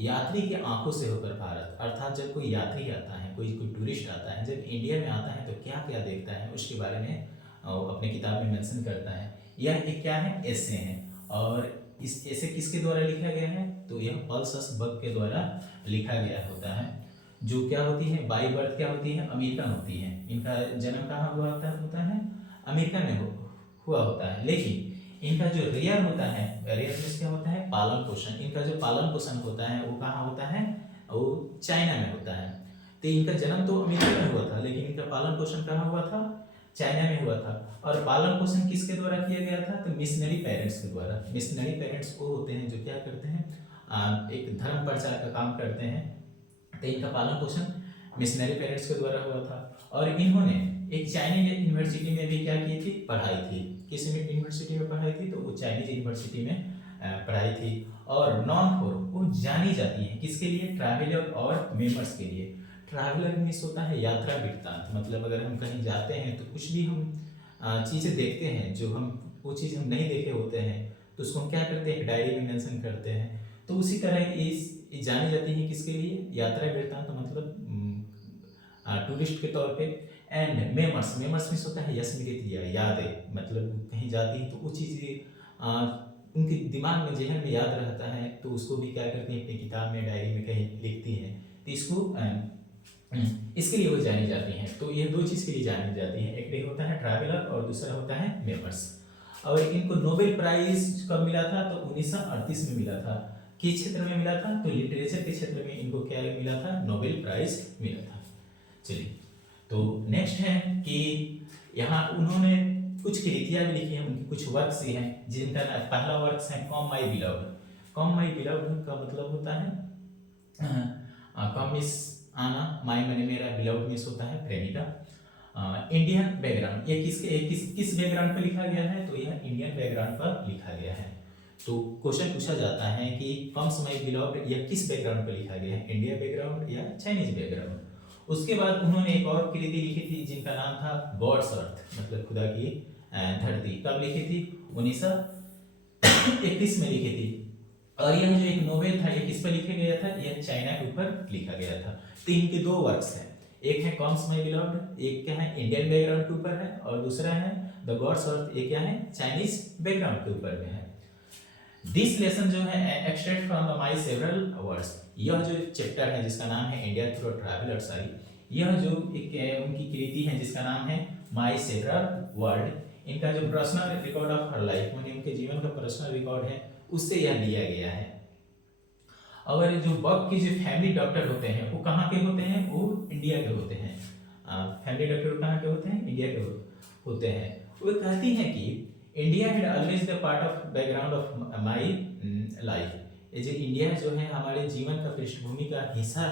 यात्री के आंखों से होकर भारत, अर्थात जब कोई यात्री आता है, कोई कोई टूरिस्ट आता है, जब इंडिया में आता है तो क्या क्या देखता है उसके बारे में अपने किताब में मेंशन करता है। यह एक क्या है, एसे है। और इस एसे किसके द्वारा लिखा गया है, तो यह पॉल सस्बर्ग के द्वारा लिखा गया होता है। जो क्या होती है, बाई बर्थ क्या होती है, अमेरिकन होती है। इनका जन्म कहाँ हुआ होता है अमेरिका में हुआ होता है। लेकिन इनका जो रेयर होता है, रेयर मीन्स क्या होता है, पालन पोषण। इनका जो पालन पोषण होता है वो कहाँ होता है, वो चाइना में होता है। तो इनका जन्म तो अमेरिका में हुआ था, लेकिन इनका पालन पोषण कहाँ हुआ था, चाइना में हुआ था। और पालन पोषण किसके द्वारा किया गया था, तो मिशनरी पेरेंट्स के द्वारा। मिशनरी पेरेंट्स वो होते हैं जो क्या करते हैं, एक धर्म प्रचार का काम करते हैं। तो इनका पालन पोषण मिशनरी पेरेंट्स के द्वारा हुआ था। और इन्होंने एक चाइनीज यूनिवर्सिटी में भी क्या की थी, पढ़ाई थी। किस यूनिवर्सिटी में पढ़ाई थी, तो वो चाइनीज यूनिवर्सिटी में पढ़ाई थी। और नॉन फॉर वो जानी जाती है किसके लिए, ट्रैवलर और मेंबर्स के लिए। ट्रैवलर मीन्स होता है यात्रा वृत्तांत, मतलब अगर हम कहीं जाते हैं तो कुछ भी हम चीज़ें देखते हैं जो हम वो चीज़ हम नहीं देखे होते हैं, तो उसको हम क्या करते हैं, डायरी में मेंशन करते हैं। तो उसी तरह ये जानी जाती है किसके लिए, यात्रा वृत्तांत, मतलब टूरिस्ट के तौर पे। एंड मेमर्स, मेमर्स मीन्स होता है स्मृति या यादें, मतलब कहीं जाती है तो वो चीज़ें उनके दिमाग में, जहन में याद रहता है, तो उसको भी क्या करती हैं, अपनी किताब में, डायरी में कहीं लिखती हैं। तो इसके लिए वो जानी जाती हैं। तो ये दो चीज़ के लिए जानी जाती हैं, एक होता है ट्रैवलर और दूसरा होता है मेमर्स। और इनको नोबेल प्राइज कब मिला था, तो 1938 में मिला था। किस क्षेत्र में मिला था, तो लिटरेचर के क्षेत्र में इनको क्या मिला था, नोबेल प्राइज मिला था। चलिए, तो नेक्स्ट है कि यहाँ उन्होंने कुछ कृतियाँ भी लिखी हैं, उनकी कुछ वर्क्स भी हैं, जिनका पहला वर्क्स है com my beloved. Com my beloved का मतलब होता है कम मिस आना, माई मैंने मेरा, बिलव्ड मिस होता है प्रेमिका। इंडियन बैकग्राउंड, ये किस बैकग्राउंड पर लिखा गया है, तो यह इंडियन बैकग्राउंड पर लिखा गया है। तो क्वेश्चन पूछा जाता है कि कम्स माई बिलव्ड यह किस बैकग्राउंड पर लिखा गया है, इंडिया बैकग्राउंड या चाइनीज बैकग्राउंड। उसके बाद उन्होंने एक और कृति लिखी थी जिनका नाम था गॉड्स अर्थ, मतलब खुदा की धरती। कब लिखी थी, 1931 में लिखी थी। और यह जो एक नोवेल था, ये किस पर लिखा गया था, यह चाइना के ऊपर लिखा गया था। तो इनके दो वर्क्स हैं, एक है कॉम्स माई बिलव्ड, एक क्या है इंडियन बैकग्राउंड के ऊपर है, और दूसरा है द गॉड्स अर्थ, ये क्या है चाइनीज बैकग्राउंड के ऊपर में है। दिस लेसन जो है extract from the my several words, यह जो चैप्टर है जिसका नाम है इंडिया थ्रू ट्रैवलर्स आई, यह जो एक उनकी कृति है जिसका नाम है माई सेवरल वर्ल्ड, इनका जो personal record of her life, माने उनके जीवन का पर्सनल रिकॉर्ड है, उससे यह लिया गया है। और जो बग के जो फैमिली डॉक्टर होते हैं वो कहाँ के होते हैं, वो इंडिया के होते हैं। फैमिली डॉक्टर कहाँ के होते हैं, इंडिया के होते हैं। वो कहती हैं कि India had always the part of background of my life, ये जो इंडिया जो है हमारे जीवन का पृष्ठभूमि का हिस्सा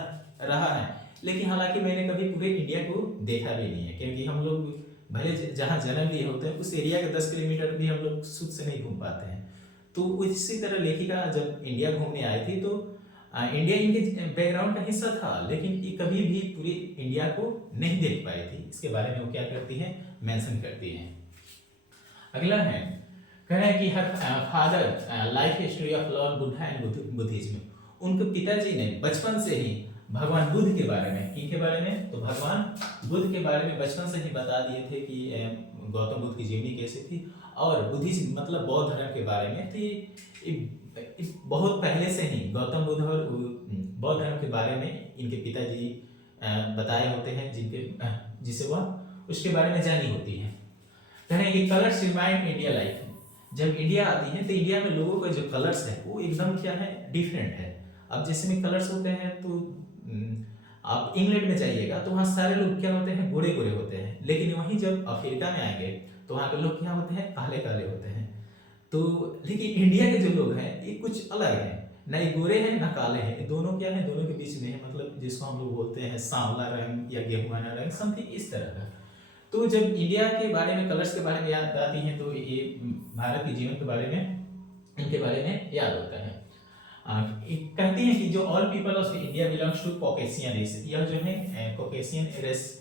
रहा है। लेकिन हालांकि मैंने कभी पूरे इंडिया को देखा भी नहीं है, क्योंकि हम लोग भले जहाँ जन्म लिए होते हैं उस एरिया के 10 किलोमीटर भी हम लोग खुद से नहीं घूम पाते हैं। तो इसी तरह लेखिका जब इंडिया घूमने आई थी तो इंडिया इनके बैकग्राउंड का हिस्सा था, लेकिन ये कभी भी पूरी इंडिया को नहीं देख पाई थी। इसके बारे में वो क्या करती है, मेंशन करती है। अगला है, कह रहे हैं कि her father life story of Lord Buddha and Buddhism, उनके पिताजी ने बचपन से ही भगवान बुद्ध के बारे में, किनके बारे में, तो भगवान बुद्ध के बारे में बचपन से ही बता दिए थे कि गौतम बुद्ध की जीवनी कैसी थी, और बुद्धिज्म मतलब बौद्ध धर्म के बारे में थी। बहुत पहले से ही गौतम बुद्ध और बौद्ध धर्म के बारे में इनके पिताजी बताए होते हैं, जिसे वह उसके बारे में जानी होती है। कह रहे हैं कि कलर्स रिमाइंड इंडिया लाइफ, जब इंडिया आती है तो इंडिया में लोगों का जो कलर्स है वो एकदम क्या है, डिफरेंट है। अब जैसे में कलर्स होते हैं तो आप इंग्लैंड में जाइएगा तो वहाँ सारे लोग क्या होते हैं, गोरे गोरे होते हैं, लेकिन वहीं जब अफ्रीका में आएंगे तो वहाँ के लोग क्या होते हैं, काले काले होते हैं। तो लेकिन इंडिया के जो लोग हैं ये कुछ अलग हैं, ना ये गोरे हैं ना काले हैं, ये दोनों क्या है, दोनों के बीच में है, मतलब जिसको हम लोग बोलते हैं सांवला रंग या गेहुआना रंग, समथिंग इस तरह का। तो जब इंडिया के बारे में, कलर्स के बारे में याद आती है तो ये भारत के जीवन के बारे में, इनके बारे में याद होता है। कहती हैं कि जो all people of India belongs to Caucasian race, यह जो है कॉकेशियन रेस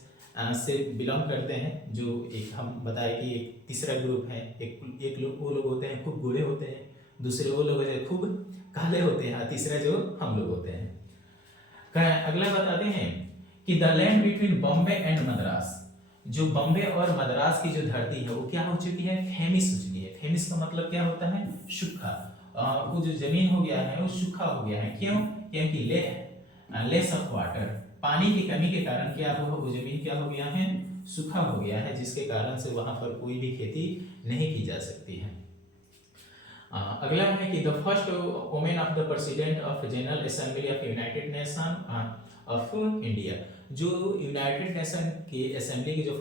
से बिलोंग करते हैं। जो एक हम बताए कि एक तीसरा ग्रुप है, एक लोग वो लोग होते हैं खूब गोरे होते हैं, दूसरे वो लोग खूब काले होते हैं, तीसरा जो हम लोग होते हैं। अगला बताते हैं कि the land between Bombay and Madras, जो बॉम्बे और मद्रास की जो धरती है वो क्या हो चुकी है, फेमिस हो चुकी है। फेमिस का मतलब क्या होता है, सूखा। वो जो जमीन हो गया है वो सूखा हो गया है। क्यों? क्योंकि लेस ऑफ वाटर, पानी की कमी के कारण क्या हुआ, वो जमीन क्या हो गया है, सूखा हो गया है, जिसके कारण से वहां पर कोई भी खेती नहीं की जा सकती है। अगला है कि the first women of the president of general assembly of United nation of India, जो यूनाइटेड नेशन की असेंबली की जो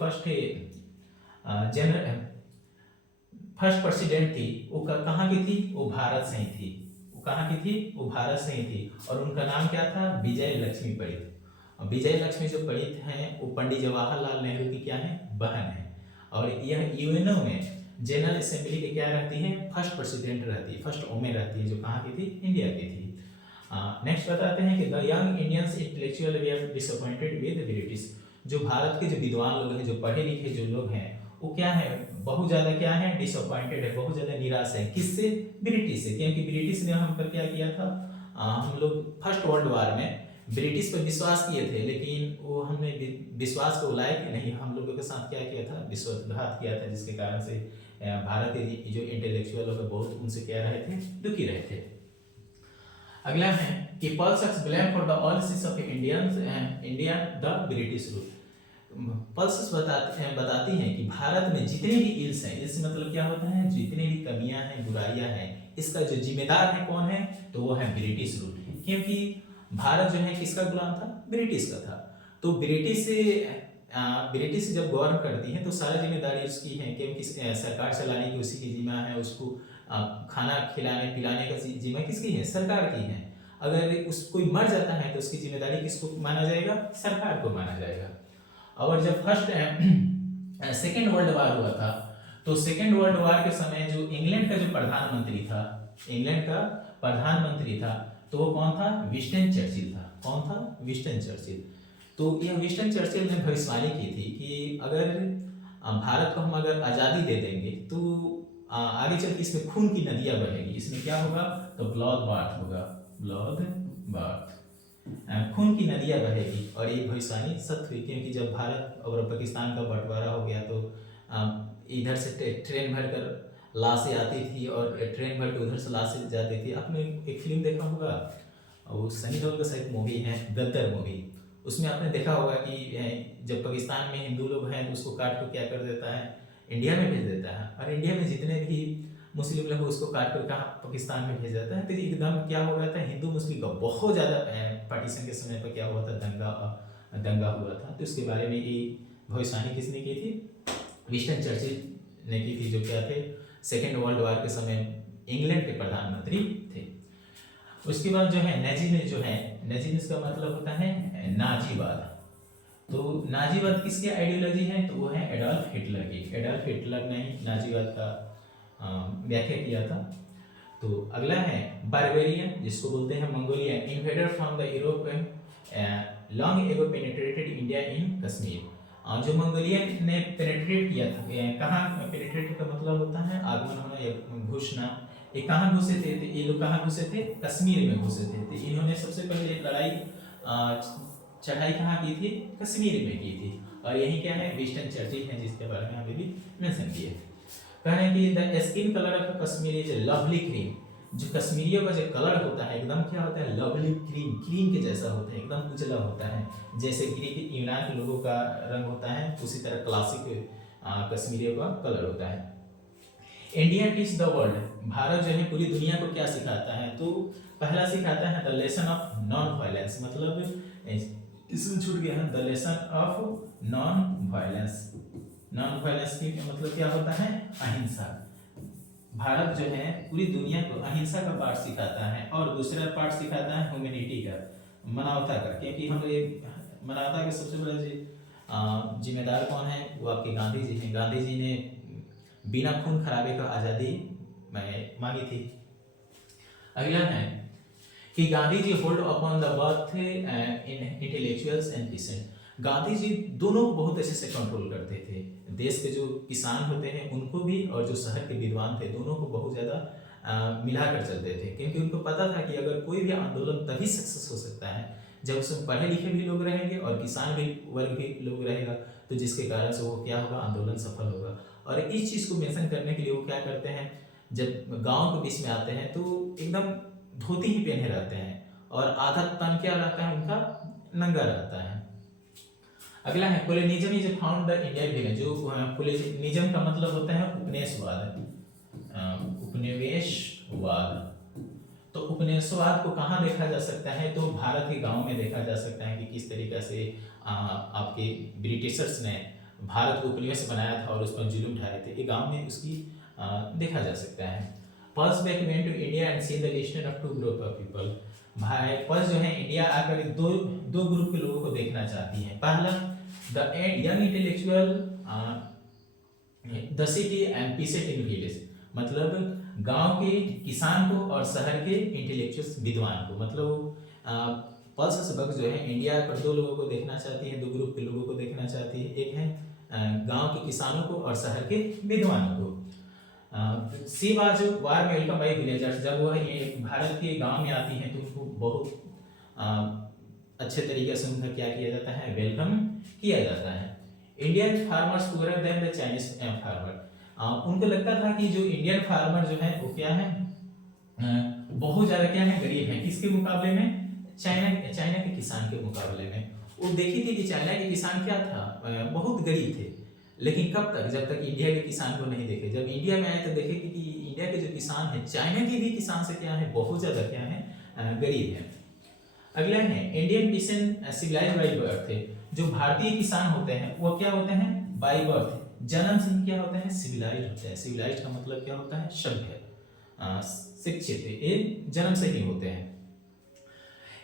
फर्स्ट प्रेसिडेंट थी, वो कहाँ की थी, वो भारत से ही थी। वो कहाँ की थी, वो भारत से ही थी, और उनका नाम क्या था, विजय लक्ष्मी पंडित। और विजय लक्ष्मी जो पंडित हैं वो पंडित जवाहरलाल नेहरू की क्या है, बहन है। और यह यूएनओ में जनरल असेंबली के क्या रहती है, फर्स्ट प्रेसिडेंट रहती है, फर्स्ट वुमेन रहती है, जो कहाँ की थी, इंडिया की थी। नेक्स्ट बताते हैं कि the young Indians intellectual way disappointed with British, जो भारत के जो विद्वान लोग हैं, जो पढ़े लिखे जो लोग हैं, वो क्या है, बहुत ज्यादा क्या है, डिसअपॉइंटेड है, बहुत ज्यादा निराश है। किससे, ब्रिटिश से। क्योंकि ब्रिटिश ने हम पर क्या किया था, हम लोग फर्स्ट वर्ल्ड वार में ब्रिटिश पर विश्वास किए थे, लेकिन वो हमने विश्वास को लायक नहीं, हम लोगों के साथ क्या किया था, विश्वासघात किया था, जिसके कारण से भारत के जो इंटेलेक्चुअल लोग बहुत उनसे क्या रहे थे, दुखी रहे थे। अगला है कि पॉल सक्स blame for the all sins of India the British rule. पल्स बताती हैं कि भारत में जितने भी इल्स हैं, इल्स मतलब क्या होता है, जितने भी कमियां हैं, बुराइयां हैं, इसका जो जिम्मेदार है कौन है, तो वो है ब्रिटिश रूल। क्योंकि भारत जो है किसका गुलाम था, ब्रिटिश का था। तो ब्रिटिश जब गवर्न करती है तो सारी जिम्मेदारी उसकी है, क्योंकि सरकार चलाने की उसी की जिम्मा है, उसको खाना खिलाने पिलाने का जिम्मा किसकी है, सरकार की है। अगर कोई मर जाता है तो उसकी जिम्मेदारी किसको माना जाएगा, सरकार को माना जाएगा। और जब सेकेंड वर्ल्ड वार हुआ था, तो सेकेंड वर्ल्ड वार के समय जो इंग्लैंड का जो प्रधानमंत्री था, इंग्लैंड का प्रधानमंत्री था, तो वो कौन था, विंस्टन चर्चिल था। कौन था, विंस्टन चर्चिल। तो यह विंस्टन चर्चिल ने भविष्यवाणी की थी कि अगर भारत को हम अगर आज़ादी दे देंगे तो आगे चल के इसमें खून की नदियां बहेगी, इसमें क्या होगा, तो ब्लड बाथ होगा, ब्लड बाथ, खून की नदियां बहेगी। और ये भविष्यवाणी सत्य हुई, क्योंकि जब भारत और पाकिस्तान का बंटवारा हो गया तो इधर से ट्रेन भरकर लाशें आती थी और ट्रेन भर के उधर से लाशें जाती थी। आपने एक फिल्म देखा होगा, वो सनी देओल का शायद मूवी है, गदर मूवी, उसमें आपने देखा होगा कि जब पाकिस्तान में हिंदू लोग हैं तो उसको काट कर क्या कर देता है, इंडिया में भेज देता है, और इंडिया में जितने भी मुस्लिम लोग उसको काट कर कहाँ, पाकिस्तान में भेज देता है। तो एकदम क्या हो गया था, हिंदू मुस्लिम का बहुत ज़्यादा पार्टीशन के समय पर क्या हुआ था, दंगा हुआ था। तो इसके बारे में ये भविष्यवाणी किसने की थी, विंस्टन चर्चिल ने की थी, जो क्या थे, सेकेंड वर्ल्ड वार के समय इंग्लैंड के प्रधानमंत्री थे। उसके बाद जो है नेजीनिस्ट का मतलब होता है नाजीवाद। तो नाजीवाद किसकी आइडियोलॉजी है, तो वो है एडोल्फ हिटलर की। एडोल्फ हिटलर ने नाजीवाद का व्याख्या किया था। तो अगला है बारबेरियन, जिसको बोलते हैं Mongolian, invader from the Europe long ago penetrated India in Kashmir. जो मंगोलियन ने पेनिट्रेट किया था, कहाँ पेनिट्रेट का मतलब होता है आगमन होना या घुसना। ये कहाँ घुसे थे, ये लोग कहाँ घुसे थे, कश्मीर में घुसे थे। तो इन्होंने सबसे पहले लड़ाई चढ़ाई कहाँ की थी, कश्मीर में की थी। और यही क्या है, विंस्टन चर्चिल है, जिसके बारे में अभी भी मेंशन किया है। कह रहे हैं कि the skin colour of Kashmir is lovely cream. जो कश्मीरियों का जो कलर होता है एकदम क्या होता है, लवली क्रीम, क्रीम के जैसा होता है, एकदम उजला होता है। जैसे ग्रीक यूनान के लोगों का रंग होता है, उसी तरह क्लासिक कश्मीरियों का कलर होता है। India teach the world, Bharat जो है पूरी दुनिया को क्या सिखाता है, तो पहला सिखाता है the lesson of non violence. मतलब इसमें छूट गया है, the lesson of non violence. Non violence की मतलब क्या होता है, अहिंसा। भारत जो है पूरी दुनिया को अहिंसा का पाठ सिखाता है, और दूसरा पाठ सिखाता है ह्यूमैनिटी का, मानवता का। क्योंकि हम ये मानवता के सबसे बड़ा जिम्मेदार कौन है, वो आपके गांधी जी हैं। गांधी जी ने बिना खून खराबे का आज़ादी मांगी थी। अगला है कि Gandhi ji hold upon the birth in intellectuals and peasant. Gandhi ji दोनों को बहुत अच्छे से कंट्रोल करते थे। देश के जो किसान होते हैं उनको भी, और जो शहर के विद्वान थे दोनों को बहुत ज़्यादा मिलाकर चलते थे, क्योंकि उनको पता था कि अगर कोई भी आंदोलन तभी सक्सेस हो सकता है जब उसमें पढ़े लिखे भी लोग रहेंगे और किसान भी वर्ग भी लोग रहेगा, तो जिसके कारण से वो क्या होगा, आंदोलन सफल होगा। और इस चीज़ को मेंशन करने के लिए वो क्या करते हैं, जब गांव के बीच में आते हैं तो एकदम धोती ही पहने रहते हैं और आधा तन क्या रहता है उनका, नंगा रहता है। अगला है colonialism is found the Indian village. जो कोलोनिज्म का मतलब होता है उपनिवेशवाद, उपनिवेशवाद। तो उपनिवेशवाद को कहाँ देखा जा सकता है, तो भारत के गांव में देखा जा सकता है कि किस तरीके से आपके ब्रिटिशर्स ने भारत को उपनिवेश बनाया था और उस पर जुल्म ढाए थे, ये गांव में उसकी देखा जा सकता है। पर्स back went to India and see the listed of two group of people. भाई पर्स जो है इंडिया आकर दो ग्रुप के लोगों को देखना चाहती है। पहला the young intellectual the city and pheasant in village, मतलब गांव के किसान को और शहर के इंटेलेक्चुअल विद्वान को। मतलब पल्स बग जो है इंडिया पर दो लोगों को देखना चाहती है, दो ग्रुप के लोगों को देखना चाहती है। एक है गांव के किसानों को और शहर के विद्वानों को। सी वाज वार में वेलकम बाय विलेजर्स। जब वह भारत के गांव में आती हैं तो उनको बहुत अच्छे तरीके से उनका क्या किया जाता है, वेलकम किया जाता है। Indian farmers poorer than the Chinese farmer. उनको लगता था कि जो इंडियन फार्मर जो है वो क्या है, बहुत ज़्यादा क्या है, गरीब है। किसके मुकाबले में, चाइना के किसान के मुकाबले में। वो देखी थी कि चाइना के किसान क्या था, बहुत गरीब थे। लेकिन कब तक, जब तक इंडिया के किसान को नहीं देखे। जब इंडिया में आए तो देखे कि इंडिया के जो किसान है चाइना के भी किसान से क्या है, बहुत ज़्यादा क्या है, गरीब है। अगला है Indian peasant civilised by birth है। जो भारतीय किसान होते हैं वो क्या होते हैं, बाय बर्थ, जन्म से ही क्या होता है, सिविलाइज्ड होते हैं। सिविलाइज्ड का मतलब क्या होता है, सभ्य, शिक्षित, ये जन्म से ही होते हैं।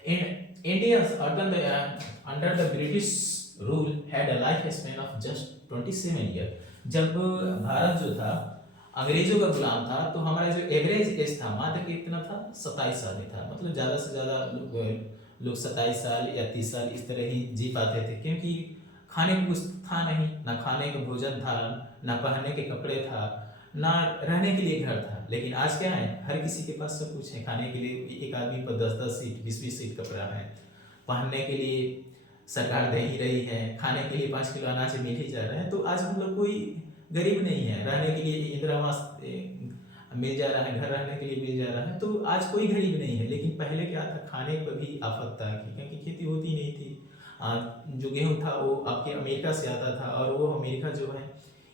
India under the British rule had a life span of just 27 year. जब भारत जो था अंग्रेजों का गुलाम था तो हमारा जो एवरेज एज था मात्र कितना था, 27 साल ही था। मतलब ज़्यादा से ज़्यादा लोग 27 साल या 30 साल इस तरह ही जी पाते थे, क्योंकि खाने को कुछ था नहीं, ना खाने का भोजन था, ना पहनने के कपड़े था, ना रहने के लिए घर था। लेकिन आज क्या है, हर किसी के पास सब कुछ है। खाने के लिए एक आदमी पर 10-10 सीट 20-20 सीट कपड़ा है, पहनने के लिए सरकार दे ही रही है, खाने के लिए 5 किलो अनाज मिल ही जा रहा है। तो आज हम लोग कोई गरीब नहीं है, रहने के लिए इंदिरा आवास मिल जा रहा है, घर रहने के लिए मिल जा रहा है। तो आज कोई गरीब नहीं है। लेकिन पहले क्या था, खाने पर भी आफत था, क्योंकि खेती होती नहीं थी। जो गेहूँ था वो आपके अमेरिका से आता था, और वो अमेरिका जो है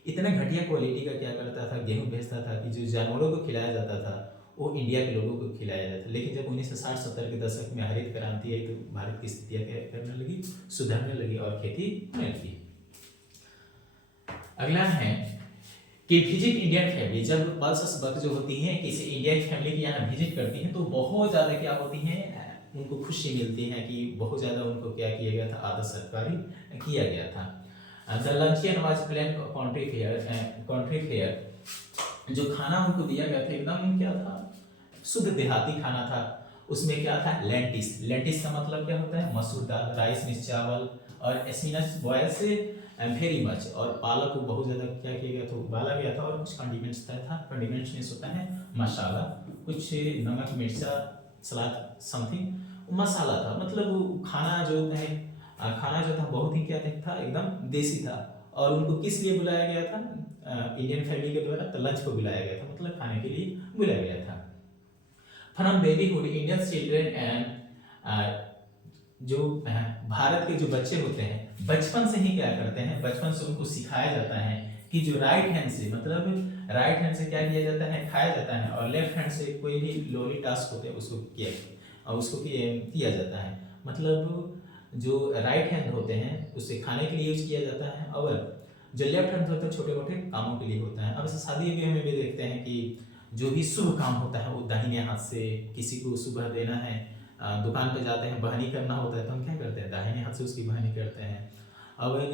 इतना घटिया क्वालिटी का क्या करता था, गेहूँ भेजता था कि जो जानवरों को खिलाया जाता था वो इंडिया के लोगों को खिलाया जाता। लेकिन जब 1960-70 के दशक में हरित क्रांति आई तो भारत की स्थितियाँ क्या करने लगी, सुधरने लगी और खेती होने लगी। अगला है कि विजिट इंडियन फैमिली। जब पल्स बग जो होती हैं किसी इंडियन फैमिली के यहाँ विजिट करती हैं तो बहुत ज़्यादा क्या होती हैं, उनको खुशी मिलती है कि बहुत ज़्यादा उनको क्या किया गया था, आदर सत्कार किया गया था। The लंचियन was plan country fair. जो खाना उनको दिया गया था एकदम क्या था, शुद्ध देहाती खाना था। उसमें क्या था, लेंटिस का मतलब क्या होता है, मसूर दाल, राइस मीन्स चावल, और एस्पिनच बॉयल से वेरी मच, और पालक को बहुत ज़्यादा क्या किया गया था, उबाला गया था। और कुछ कंडीमेंट्स था, कंडीमेंट्स में होता है मसाला, कुछ नमक मिर्चा सलाद समथिंग मसाला था। मतलब वो खाना जो है, खाना जो था बहुत ही क्या था, एकदम देसी था। और उनको किस लिए बुलाया गया था, इंडियन फैमिली के द्वारा लंच को बुलाया गया था, मतलब खाने के लिए बुलाया गया था। From babyhood Indian children and जो भारत के जो बच्चे होते हैं बचपन से ही क्या करते हैं, बचपन से उनको सिखाया जाता है कि जो राइट हैंड से, मतलब राइट हैंड से क्या किया जाता है, खाया जाता है, और लेफ्ट हैंड से कोई भी लोअर टास्क होते हैं उसको किया जाता है। मतलब जो राइट हैंड होते हैं उससे खाने के लिए यूज किया जाता है, और जो लेफ्ट हैंड होता है छोटे मोटे कामों के लिए होता है। अब शादी ब्याह में भी देखते हैं कि जो भी शुभ काम होता है वो दाहिने हाथ से, किसी को सुबह देना है, दुकान पे जाते हैं बहनी करना होता है तो हम क्या करते हैं, दाहिने हाथ से उसकी बहनी करते हैं। अगर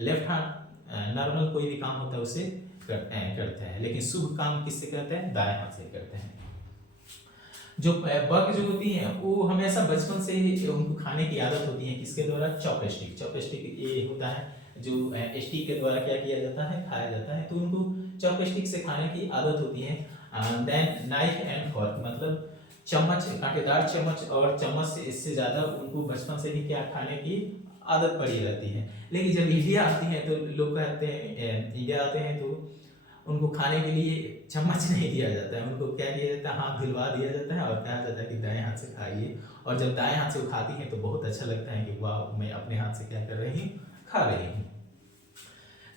लेफ्ट हैंड नॉर्मल कोई भी काम होता है उसे करते हैं, लेकिन शुभ काम किससे करते हैं, दाएं हाथ से करते हैं। जो बग जो होती है वो हमेशा बचपन से ही उनको खाने की आदत होती है, किसके द्वारा, चॉपस्टिक ये होता है जो स्टिक के द्वारा क्या किया जाता है, खाया जाता है। तो उनको चॉपस्टिक से खाने की आदत होती है। देन नाइफ एंड फॉर्क, मतलब चम्मच, कांटेदार चम्मच और चम्मच से इससे ज़्यादा उनको बचपन से ही क्या खाने की आदत पड़ी रहती है। लेकिन जब इंडिया आती है तो लोग कहते हैं, इंडिया आते हैं तो उनको खाने के लिए चम्मच नहीं दिया जाता है, उनको क्या दिया जाता है, हाथ दिलवा दिया जाता है और कहा जाता है कि दाएं हाथ से खाइए। और जब दाएं हाथ से वो खाती हैं तो बहुत अच्छा लगता है कि वाह, मैं अपने हाथ से क्या कर रही हूँ, खा रही हूँ।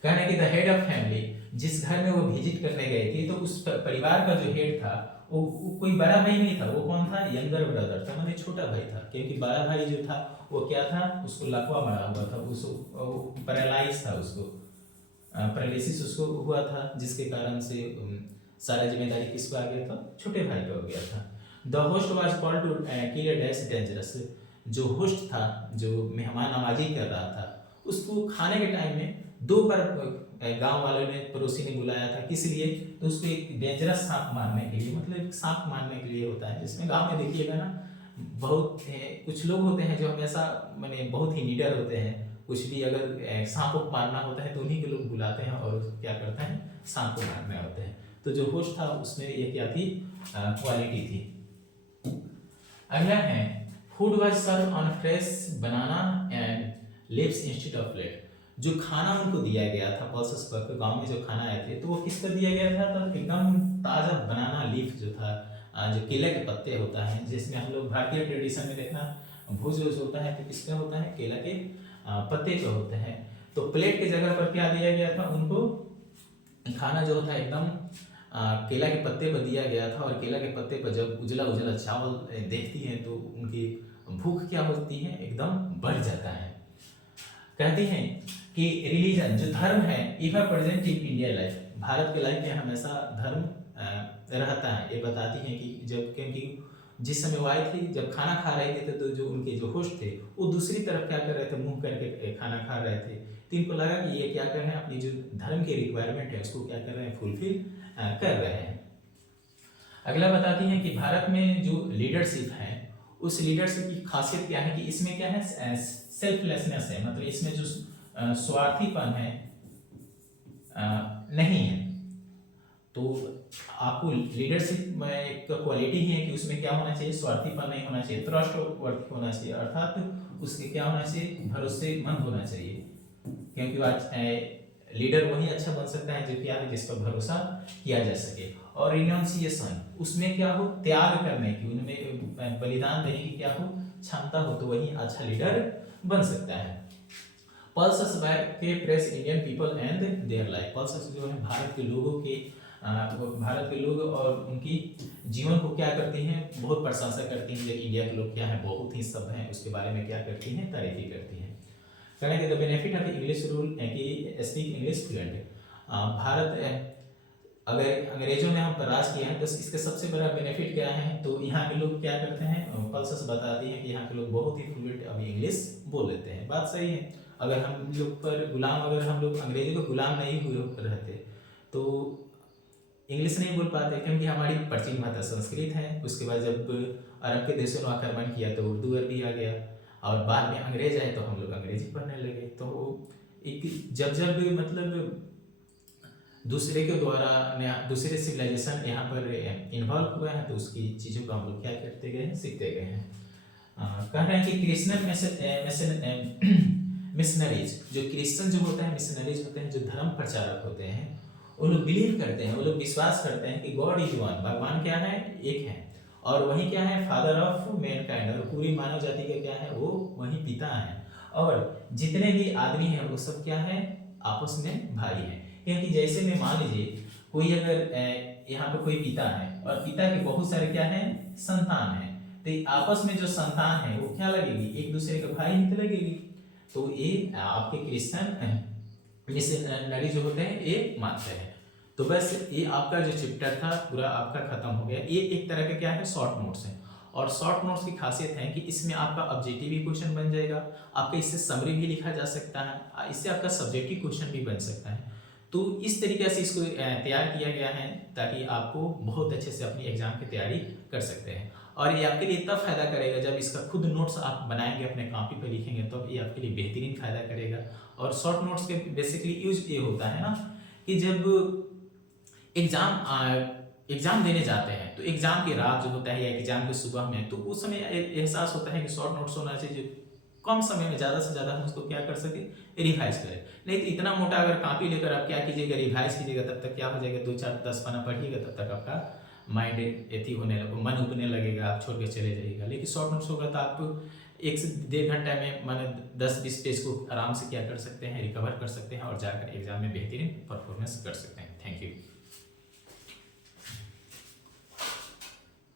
कहना कि द हेड ऑफ फैमिली, जिस घर में वो विजिट करने गए थे तो उस परिवार का जो हेड था वो कोई बड़ा भाई नहीं था, वो कौन था, यंगर ब्रदर था, मतलब छोटा भाई था। क्योंकि बड़ा भाई जो था वो क्या था, उसको लकवा मारा हुआ था, उसको पैरालाइज था, उसको पैरालिसिस उसको हुआ था, जिसके कारण से सारा जिम्मेदारी किसको आ गया था, छोटे भाई पे हो गया था। The host was called to kill a dash dangerous, जो होस्ट था, जो मेहमान नवाजी कर रहा था, उसको खाने के टाइम में दो बार गांव वालों ने, पड़ोसी ने बुलाया था, किस लिए, तो उसको एक डेंजरस सांप मारने के लिए, मतलब एक सांप मारने के लिए होता है, जिसमें गांव में देखिएगा ना बहुत कुछ लोग होते हैं जो हमेशा मैंने बहुत ही निडर होते हैं, कुछ भी अगर सांप को मारना होता है तो उन्हीं के लोग बुलाते हैं और क्या करते हैं, सांप को मारने होते हैं। तो जो होस्ट था उसमें ये क्या थी, क्वालिटी थी। अगला है food was serve on fresh banana and leaves instead of plate, जो खाना उनको दिया गया था पल्सेस पर, गांव में जो खाना आए थे तो वो किस पर दिया गया था, तो एकदम ताज़ा बनाना लीफ जो था, जो केले के पत्ते होता है, जिसमें हम लोग भारतीय ट्रेडिशन में देखना भोज होता है तो किसका होता है, केला के पत्ते पे होते हैं। तो प्लेट की जगह पर क्या दिया गया था उनको, खाना जो था एकदम केला के पत्ते पर दिया गया था। और केला के पत्ते पर जब उजला उजला चावल देखती हैं तो उनकी भूख क्या होती है, एकदम बढ़ जाता है। कहती हैं कि रिलीजन जो धर्म है even present in India life, Bharat के लाइफ में हमेशा धर्म रहता है। ये बताती हैं कि जब, क्योंकि जिस समय वो आई थी जब खाना खा रहे थे तो जो उनके जो होस्ट थे वो दूसरी तरफ क्या कर रहे थे, मुंह करके खाना खा रहे थे, तो इनको लगा कि ये क्या कर रहे हैं, अपनी जो धर्म की रिक्वायरमेंट है उसको क्या कर रहे हैं, फुलफिल कर रहे हैं। अगला बताती हैं कि भारत में जो लीडरशिप है उस लीडरशिप की खासियत क्या है, कि इसमें क्या है, सेल्फलेसनेस है, मतलब इसमें जो स्वार्थीपन है नहीं है। तो आपको लीडरशिप में एक क्वालिटी है कि उसमें क्या होना चाहिए, स्वार्थीपन नहीं होना चाहिए, ट्रस्टवर्दी होना चाहिए, अर्थात उसके क्या होना चाहिए, भरोसेमंद होना चाहिए। क्योंकि आज लीडर वही अच्छा बन सकता है जो क्या है, जिस पर भरोसा किया जा सके। और रिनाउंसिएशन, उसमें क्या हो, त्याग करने की, उनमें बलिदान देने की क्या हो, क्षमता हो, तो वही अच्छा लीडर बन सकता है। पल्सेस के press Indian people and their life, pulses जो है भारत के लोगों के, भारत के लोग और उनकी जीवन को क्या करती हैं, बहुत प्रशंसा करती हैं। लेकिन इंडिया के लोग क्या है, बहुत ही सब हैं, उसके बारे में क्या करती हैं, तारीफी करती हैं। कहना कि the benefit of English rule कि स्पीक इंग्लिश फ्लुएंट, भारत अगर अंग्रेजों ने हम पर राज किया है तो इसका सबसे बड़ा बेनिफिट क्या है, तो यहाँ के लोग क्या करते हैं, पल्सेस बताती हैं कि यहाँ के लोग बहुत ही फ्लुएंट अभी इंग्लिश बोल लेते हैं। बात सही है, अगर हम लोग पर गुलाम, अगर हम लोग अंग्रेजों को गुलाम नहीं हुए रहते तो इंग्लिश नहीं बोल पाते, क्योंकि हमारी प्राचीन भाषा संस्कृत है। उसके बाद जब अरब के देशों ने आक्रमण किया तो उर्दू अरबी आ गया, और बाद में अंग्रेज आए तो हम लोग अंग्रेजी पढ़ने लगे। तो एक जब जब मतलब दूसरे के द्वारा दूसरे सिविलाइजेशन यहाँ पर इन्वॉल्व हुआ है तो उसकी चीज़ों को हम लोग क्या करते गए हैं, सीखते गए हैं। कह रहे हैं कि क्रिश्चियन मिशनरीज, जो क्रिश्चियन जो होते हैं, मिशनरीज होते हैं, जो धर्म प्रचारक होते हैं, वो लोग बिलीव करते हैं, वो लोग विश्वास करते हैं कि गॉड इज वन, भगवान क्या है, एक है, और वही क्या है, फादर ऑफ मैनकाइंड, और पूरी मानव जाति का क्या है, वो वही पिता है, और जितने भी आदमी हैं वो सब क्या है, आपस में भाई हैं। क्योंकि जैसे में मान लीजिए कोई अगर यहाँ पे कोई पिता है और पिता के बहुत सारे क्या है, संतान है, तो आपस में जो संतान है वो क्या लगेगी, एक दूसरे का भाई ही तो लगेगी। तो ये आपके क्रिश्चियन मिशनरी जो होते हैं ये मानते हैं। तो बस ये आपका जो चैप्टर था पूरा आपका खत्म हो गया। ये एक तरह का क्या है, शॉर्ट नोट्स है, और शॉर्ट नोट्स की खासियत है कि इसमें आपका ऑब्जेक्टिव क्वेश्चन बन जाएगा, आपका इससे समरी भी लिखा जा सकता है, इससे आपका सब्जेक्टिव क्वेश्चन भी बन सकता है। तो इस तरीके से इसको तैयार किया गया है ताकि आपको बहुत अच्छे से अपनी एग्जाम की तैयारी कर सकते हैं। और ये आपके लिए तब फायदा करेगा जब इसका खुद नोट्स आप बनाएंगे, अपने कॉपी पर लिखेंगे, तो ये आपके लिए बेहतरीन फायदा करेगा। और शॉर्ट नोट्स के बेसिकली यूज ये होता है ना कि जब एग्जाम एग्जाम देने जाते हैं तो एग्जाम की रात जो होता है या एग्जाम के सुबह में, तो उस समय एहसास होता है कि शॉर्ट नोट्स होना चाहिए, कम समय में ज़्यादा से ज़्यादा हम उसको क्या कर सके, रिवाइज करें। नहीं तो इतना मोटा अगर कॉपी लेकर आप क्या कीजिएगा, रिवाइज कीजिएगा, तब तक क्या हो जाएगा, 2 4 10 पन्ना पढ़िएगा, तब तक आपका माइंड एथी होने लगे, मन उगने लगेगा, आप छोड़ के चले जाइएगा। लेकिन शॉर्ट नोट्स होगा तो आप 1 से 1.5 घंटा में माने 10 20 पेज को आराम से क्या कर सकते हैं, रिकवर कर सकते हैं और जाकर एग्जाम में बेहतरीन परफॉर्मेंस कर सकते हैं। Thank you.